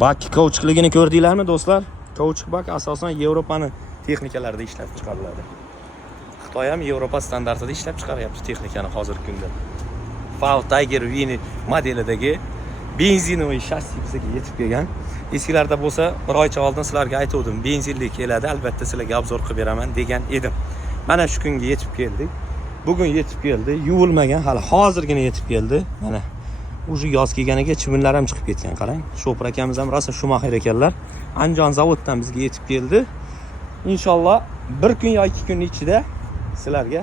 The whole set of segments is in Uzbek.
Bak kauchukligini ko'rdinglarmi do'stlar? Kauchuk bak asosan Yevropani texnikalarida ishlab chiqariladi. Xitoy ham Yevropa standartida ishlab chiqaryapti texnikani hozirgi kunda. Fall Tiger Vini modelidagi benzinoviy shassi bizga yetib kelgan. Eskilarda bo'lsa, bir oycha oldin sizlarga aytdim, benzinli keladi, albatta sizlarga obzor qilib beraman degan edim. Mana shu kunga yetib keldik. Bugun yetib keldi, yuvilmagan, hali hozirgina yetib keldi. Mana o'sha yoz kelganiga chivinlar ham chiqib ketgan, qarang. Shopir akamiz ham rosa shumaxir ekanlar. Andijon zavoddan bizga yetib keldi. Inshaalloh bir kun yoki 2 kun ichida sizlarga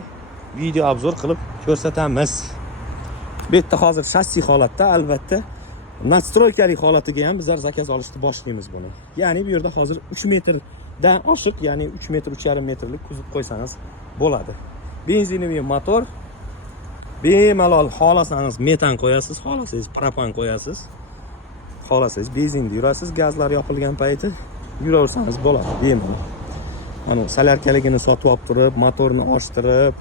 video obzor qilib ko'rsatamiz. Bu yerda hozir shassi holatda, albatta nastroykali holatiga ham bizlar zakaz olishni boshlaymiz buni. Ya'ni bu yerda hozir 3 metrdan oshiq, ya'ni 3 metr, 3,5 metrlik kuzib qo'ysangiz bo'ladi. Benzinoviy motor. Bemalol xohlasangiz metan qo'yasiz, xohlasangiz propan qo'yasiz. Xohlasangiz benzinda yurasiz, gazlar yopilgan payti yuraversangiz bo'ladi bemalol. Ana solyarkaligini sotib olib turib, motorni ochtirib,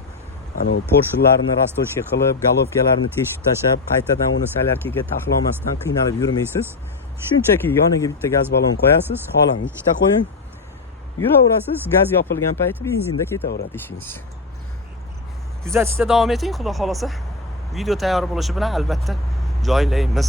ana Porsche'larni rastochka qilib, galovkalarni teshib tashab, qaytadan uni solyarkaga taxlamasdan qiynalib yurmaysiz. Shunchaki yoniga bitta gaz balon qo'yasiz, xohlang ikkita qo'ying. Yuraverasiz, gaz yopilgan payti benzinda ketaveradi ishingiz. Kuzatishda davom eting, xudo xolasa. Video tayyor bo'lishi bilan albatta joylaymiz.